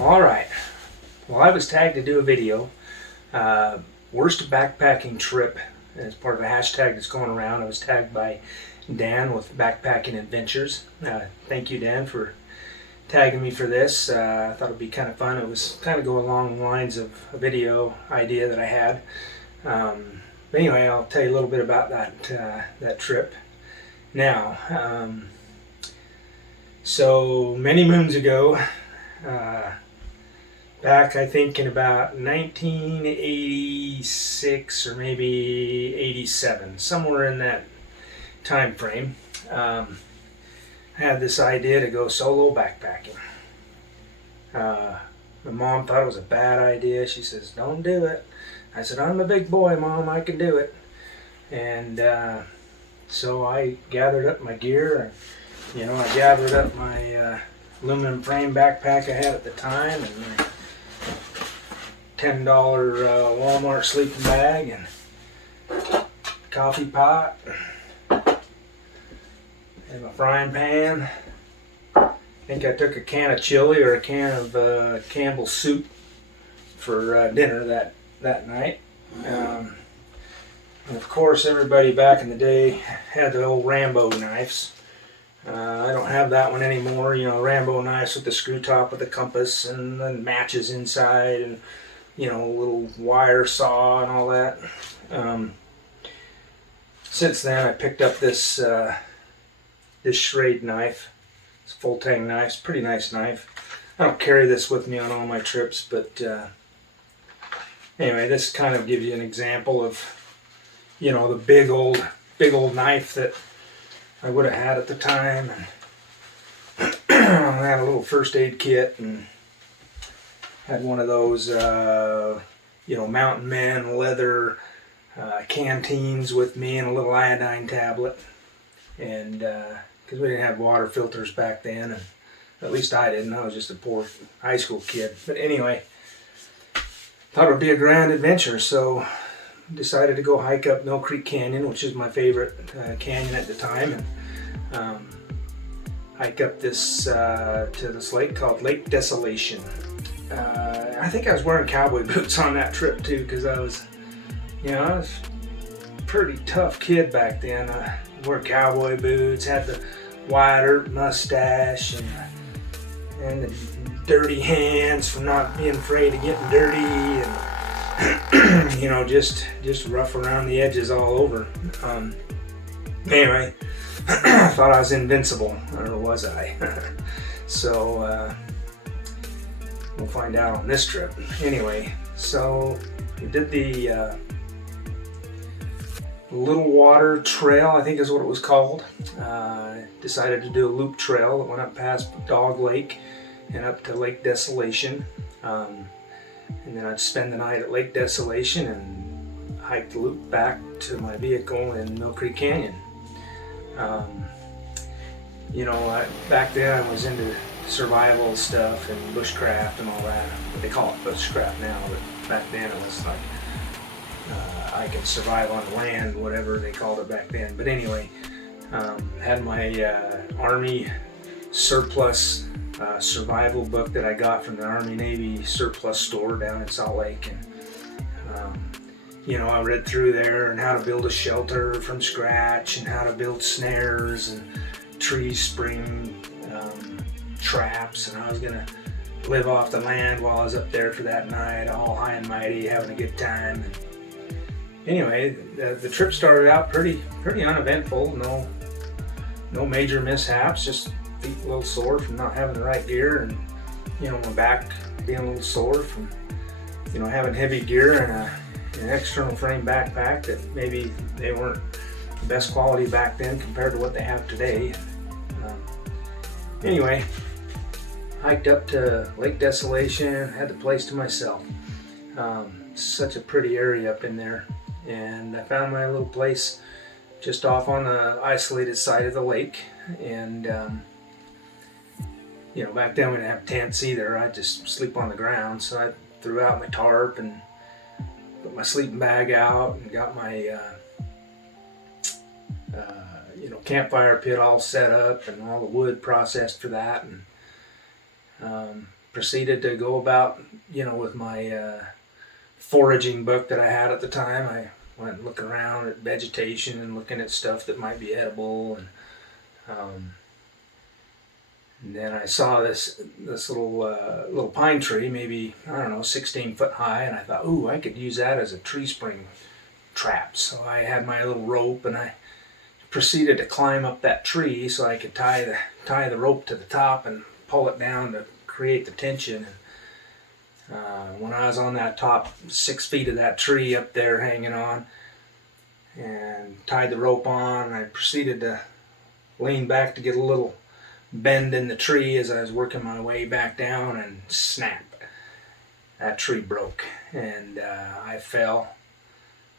Alright, well, I was tagged to do a video, worst backpacking trip, as part of a hashtag that's going around. I was tagged by Dan with Backpacking Adventures. Thank you, Dan, for tagging me for this. I thought it'd be kind of fun. It was kind of go along the lines of a video idea that I had. But anyway, I'll tell you a little bit about that trip. Now, so many moons ago, back I think in about 1986 or maybe 87, somewhere in that time frame, I had this idea to go solo backpacking. My mom thought it was a bad idea. She says, "Don't do it." I said, "I'm a big boy, Mom, I can do it." And so I gathered up my gear, and I gathered up my aluminum frame backpack I had at the time, and my $10 Walmart sleeping bag, and coffee pot, and my frying pan. I think I took a can of chili or a can of Campbell's soup for dinner that night. And of course, everybody back in the day had the old Rambo knives. I don't have that one anymore. Rambo knives with the screw top with the compass and the matches inside, and little wire saw and all that. Since then, I picked up this Schrade knife. It's a full tang knife. It's a pretty nice knife. I don't carry this with me on all my trips, but anyway, this kind of gives you an example of the big old knife that I would have had at the time. And I had a little first aid kit, and had one of those Mountain Men leather canteens with me, and a little iodine tablet. And because we didn't have water filters back then, and at least I didn't. I was just a poor high school kid. But anyway, thought it would be a grand adventure, so decided to go hike up Mill Creek Canyon, which is my favorite canyon at the time, and hike up this to this lake called Lake Desolation. I think I was wearing cowboy boots on that trip too, because I was a pretty tough kid back then. I wore cowboy boots, had the wide mustache, and the dirty hands from not being afraid of getting dirty, and just rough around the edges all over. Anyway, I thought I was invincible, or was I? So we'll find out on this trip. Anyway, so we did the Little Water Trail, I think is what it was called. Decided to do a loop trail that went up past Dog Lake and up to Lake Desolation. And then I'd spend the night at Lake Desolation and hike the loop back to my vehicle in Mill Creek Canyon. Back then I was into survival stuff and bushcraft and all that. They call it bushcraft now, but back then it was like I could survive on land, whatever they called it back then. But anyway, had my Army surplus survival book that I got from the Army Navy surplus store down in Salt Lake, and I read through there and how to build a shelter from scratch, and how to build snares and tree spring traps, and I was gonna live off the land while I was up there for that night, all high and mighty, having a good time. And anyway, the trip started out pretty uneventful. No major mishaps, just feet a little sore from not having the right gear, and my back being a little sore from having heavy gear an external frame backpack that maybe they weren't the best quality back then compared to what they have today. Anyway, hiked up to Lake Desolation, had the place to myself. Such a pretty area up in there, and I found my little place just off on the isolated side of the lake. And you know, back then we didn't have tents either. I'd just sleep on the ground, so I threw out my tarp and put my sleeping bag out and got my you know, campfire pit all set up and all the wood processed for that, and proceeded to go about, you know, with my foraging book that I had at the time. I went looking around at vegetation and looking at stuff that might be edible, and then I saw this little pine tree, maybe, I don't know, 16 foot high, and I thought, ooh, I could use that as a tree spring trap. So I had my little rope, and I proceeded to climb up that tree so I could tie the rope to the top and pull it down to create the tension. And when I was on that top 6 feet of that tree up there hanging on, and tied the rope on, I proceeded to lean back to get a little bend in the tree as I was working my way back down, and snap, that tree broke, and I fell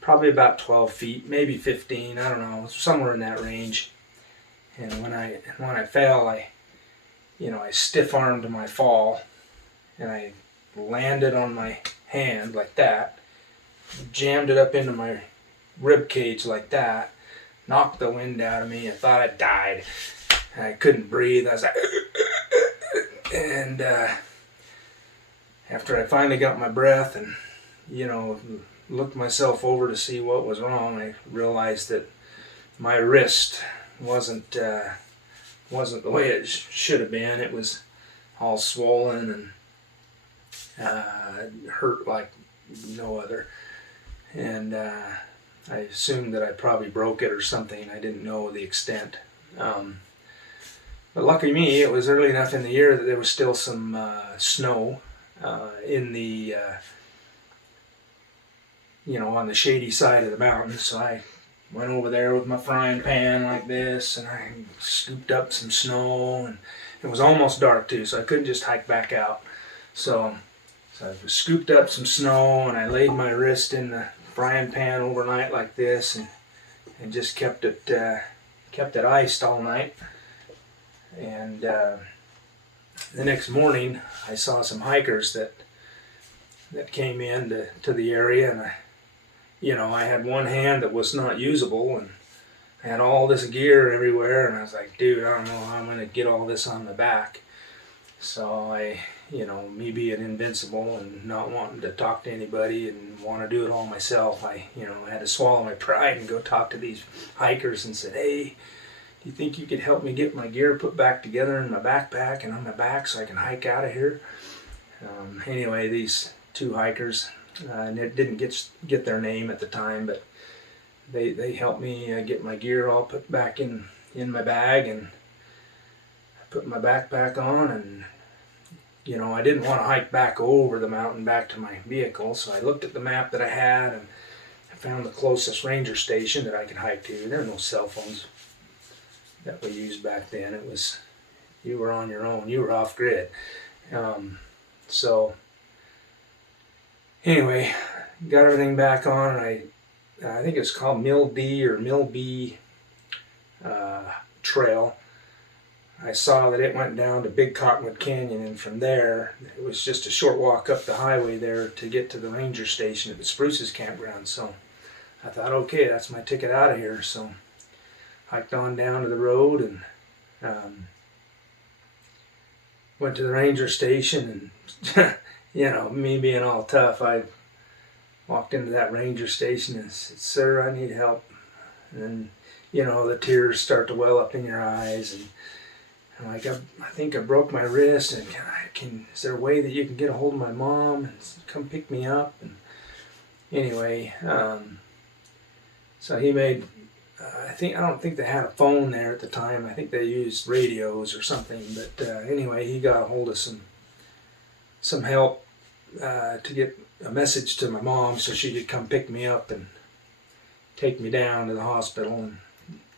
probably about 12 feet, maybe 15, I don't know, somewhere in that range. And when I fell, I stiff armed my fall, and I landed on my hand like that, jammed it up into my rib cage like that, knocked the wind out of me. I thought I died. I couldn't breathe. I was like, and after I finally got my breath and, you know, looked myself over to see what was wrong, I realized that my wrist wasn't the way it should have been. It was all swollen and hurt like no other. And I assumed that I probably broke it or something. I didn't know the extent. But lucky me, it was early enough in the year that there was still some snow in the, you know, on the shady side of the mountain. So I went over there with my frying pan like this, and I scooped up some snow, and it was almost dark too, so I couldn't just hike back out. So I scooped up some snow, and I laid my wrist in the frying pan overnight like this, and just kept it iced all night. And the next morning, I saw some hikers that came in to the area, and I had one hand that was not usable, and I had all this gear everywhere, and I was like, dude, I don't know how I'm going to get all this on my back. So I, me being invincible and not wanting to talk to anybody and want to do it all myself, I had to swallow my pride and go talk to these hikers and said, hey, do you think you could help me get my gear put back together in my backpack and on my back so I can hike out of here? Anyway, these two hikers, didn't get their name at the time, but they helped me get my gear all put back in my bag, and I put my backpack on, and I didn't want to hike back over the mountain back to my vehicle, so I looked at the map that I had, and I found the closest ranger station that I could hike to. There were no cell phones that we used back then. It was, you were on your own, you were off grid. So anyway, got everything back on, and I think it's called Mill D or Mill B trail. I saw that it went down to Big Cottonwood Canyon, and from there it was just a short walk up the highway there to get to the ranger station at the Spruces campground. So I thought, okay, that's my ticket out of here. So hiked on down to the road and went to the ranger station, and me being all tough, I walked into that ranger station and said, sir, I need help. And the tears start to well up in your eyes, and I'm like, I think I broke my wrist, and is there a way that you can get a hold of my mom and come pick me up? And anyway, so he made, I don't think they had a phone there at the time. I think they used radios or something. But anyway, he got a hold of some help to get a message to my mom so she could come pick me up and take me down to the hospital and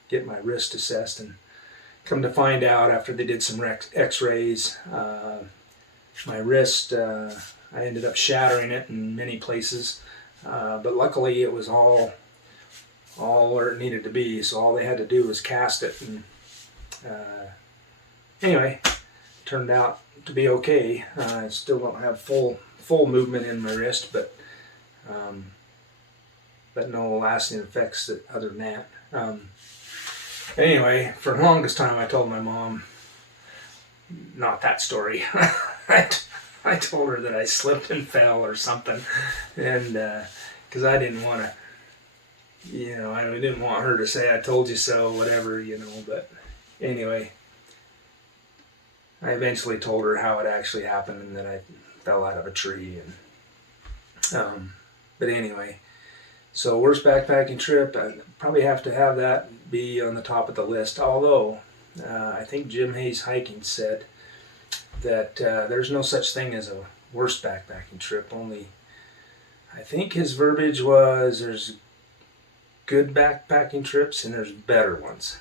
get my wrist assessed. And come to find out, after they did some x-rays, my wrist, I ended up shattering it in many places, but luckily it was all where it needed to be, so all they had to do was cast it. And anyway, turned out to be okay. I still don't have full movement in my wrist, but no lasting effects other than that. Anyway, for the longest time I told my mom not that story. I told her that I slipped and fell or something, and because I didn't want to, I didn't want her to say I told you so, whatever, but anyway, I eventually told her how it actually happened and that I fell out of a tree. And but anyway, so worst backpacking trip, I probably have to have that be on the top of the list, although I think Jim Hayes Hiking said that there's no such thing as a worst backpacking trip, only I think his verbiage was there's good backpacking trips and there's better ones.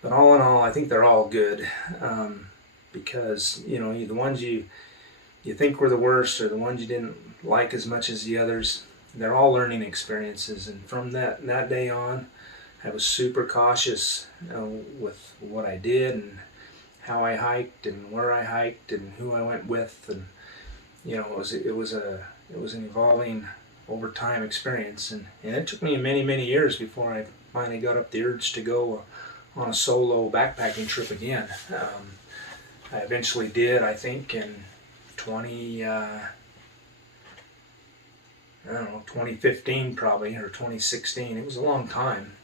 But all in all, I think they're all good, because the ones you think were the worst, or the ones you didn't like as much as the others, they're all learning experiences. And from that day on, I was super cautious with what I did and how I hiked and where I hiked and who I went with, and it was an evolving over time experience, and it took me many years before I finally got up the urge to go on a solo backpacking trip again. I eventually did, I think, in 2015 probably, or 2016. It was a long time,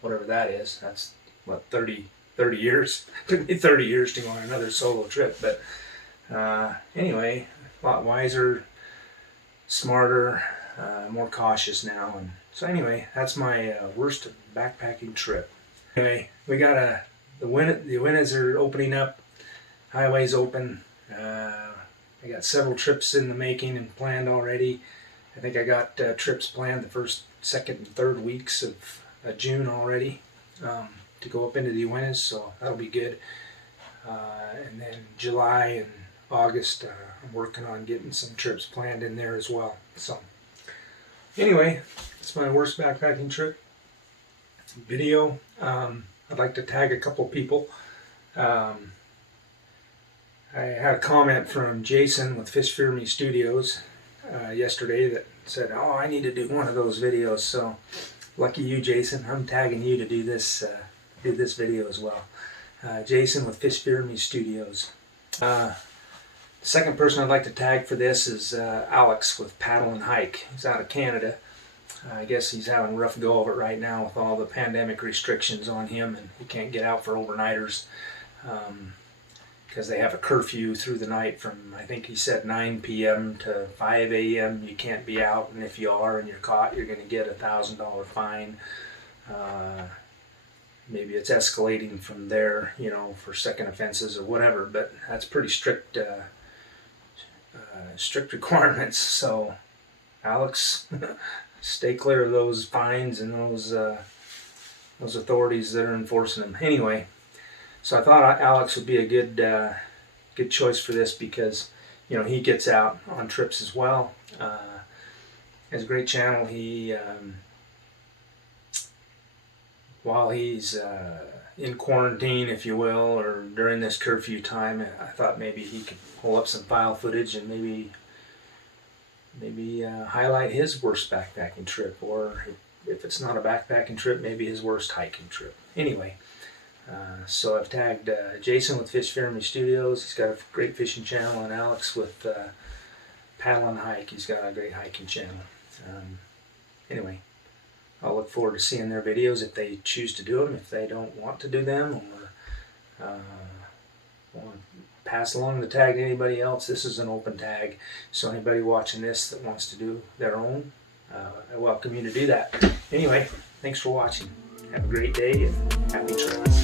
whatever that is. That's what, 30 years. It took me 30 years to go on another solo trip, but anyway, a lot wiser, smarter, more cautious now. And so anyway, that's my worst backpacking trip. Anyway, we got the windows are opening up, highways open. I got several trips in the making and planned already. I think I got trips planned the first, second, and third weeks of June already, to go up into the Uintas, so that'll be good. And then July and August, I'm working on getting some trips planned in there as well. So anyway, it's my worst backpacking trip video. I'd like to tag a couple people. I had a comment from Jason with Fishfearme Studios yesterday that said, "Oh, I need to do one of those videos." So lucky you, Jason. I'm tagging you to do this video as well. Jason with Fishfearme Studios. The second person I'd like to tag for this is Alex with Paddle and Hike. He's out of Canada. I guess he's having a rough go of it right now with all the pandemic restrictions on him, and he can't get out for overnighters because they have a curfew through the night from, I think he said, 9 p.m. to 5 a.m. You can't be out, and if you are and you're caught, you're going to get a $1,000 fine. Maybe it's escalating from there, for second offenses or whatever, but that's pretty strict requirements. So Alex, stay clear of those fines and those authorities that are enforcing them. Anyway, so I thought Alex would be a good choice for this because he gets out on trips as well. Has a great channel. He while he's in quarantine, if you will, or during this curfew time, I thought maybe he could pull up some file footage and maybe highlight his worst backpacking trip, or if it's not a backpacking trip, maybe his worst hiking trip. Anyway, so I've tagged Jason with Fishfearme Studios. He's got a great fishing channel, and Alex with Paddle and Hike. He's got a great hiking channel. Anyway, I'll look forward to seeing their videos if they choose to do them. If they don't want to do them, or want to pass along the tag to anybody else, this is an open tag. So anybody watching this that wants to do their own, I welcome you to do that. Anyway, thanks for watching. Have a great day and happy trails.